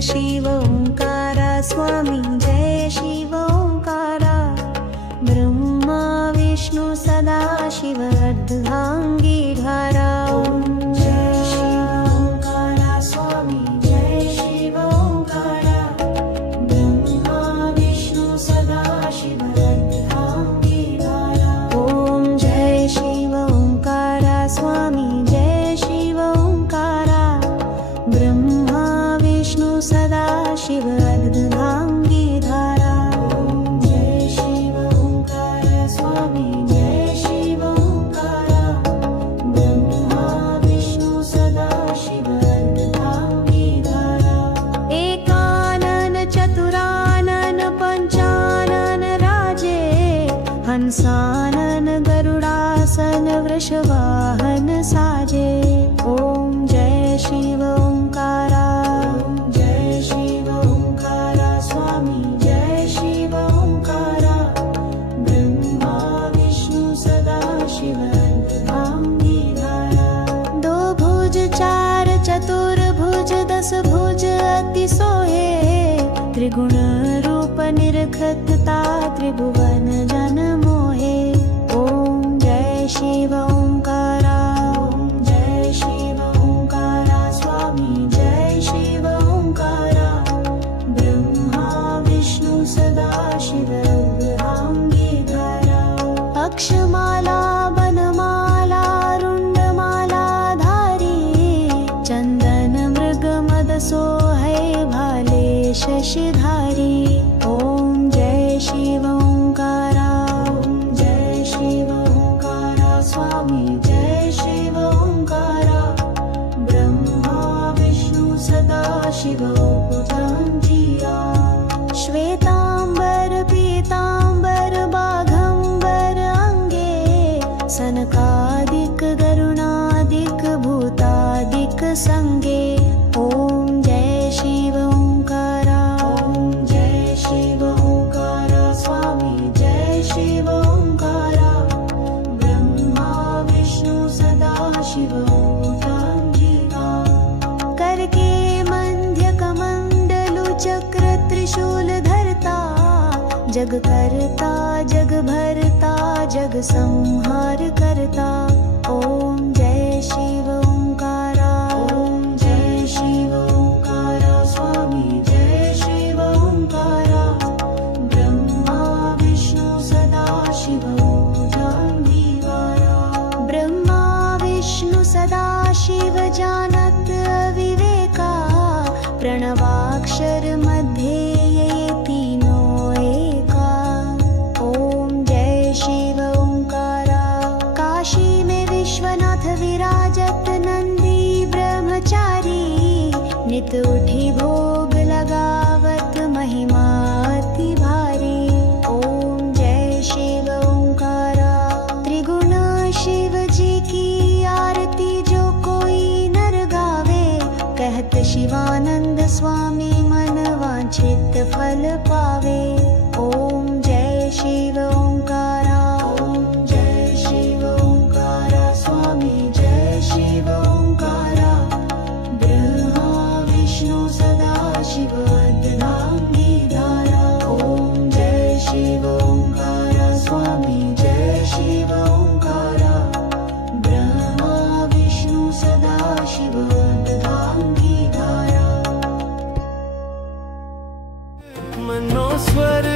शिव ओंकारा स्वामी जय शिव ओंकारा। ब्रह्मा विष्णु सदा शिव अर्धांगी धारा। जय शिव ओंकारा स्वामी जय शिव ओंकारा। ब्रह्मा विष्णु सदा शिव अर्धांगी धारा। ओम जय शिव ओंकारा स्वामी जय शिव ओंकारा। ब्रह्मा विष्णु सदा शिव अर्धांगी धारा। ओम जय शिव ओंकारा स्वामी जय शिव ओंकारा। ब्रह्मा विष्णु सदा शिव अर्धांगी धारा। एकानन चतुरानन पंचानन राजे। हंसानन गरुडासन वृषवाहन साजे। ओम जय शिव ओंकारा। जय शिव ओंकारा स्वामी जय शिव ओंकारा। ब्रह्मा विष्णु सदा शिव अर्धांगी धारा। दो भुज चार चतुर्भुज दस भुज अति सोहे। त्रिगुण रूप निरखता त्रिभुवन जन मोहे। ओम जय शिव ओंकारा। जय शिव ओंकारा स्वामी जय शिव ओंकारा। ब्रह्मा विष्णु सदा शिव अर्धांगी धारा। अक्षमाला बनमाला रुंडमाला धारी। चंदन मृग मद सोहे भाले शशिधारी। ओम जय शिव ओंकारा। जय शिव ओंकारा स्वामी जय शिव ओंकारा। ब्रह्मा विष्णु सदा शिव भुजंगिरा। श्वेतांबर पीतांबर बाघंबर अंगे। सनकादिक गरुणादिक भूतादिक संगे। ओम जय शिव ओंकारा। जय शिव ओंकारा स्वामी जय शिव ओंकारा। ब्रह्मा विष्णु सदा शिव भुजंगिरा। करके मध्य कमंडलु चक्र त्रिशूल धरता। जग करता जग भरता जग संहार करता। ओम जय शिव ओंकारा। जय शिव ओंकारा स्वामी जय शिव ओंकारा। ब्रह्मा विष्णु सदा शिव भुजंगिरा। ब्रह्मा विष्णु सदा शिव जानत अविवेका। प्रणवाक्षर मध्ये ये तीनों एका। ओम जय शिव ओंकारा। काशी में विश्वनाथ विराजत नंदी ब्रह्मचारी। नित उठी भोग लगावत महिमा अति भारी। ओम जय शिव ओंकारा। त्रिगुण शिव जी की आरती जो कोई नर गावे। कहत शिवानंद स्वामी मन वांछित फल पावे। ओम जय शिव ओंकारा। जय शिव ओंकारा स्वामी जय शिव ओंकारा। ब्रह्मा विष्णु सदा शिव अर्धांगी धारा। ओम जय शिव ओंकारा स्वामी जय शिव ओंकारा। ब्रह्मा विष्णु सदा शिव अर्धांगी धारा। मनोस्वर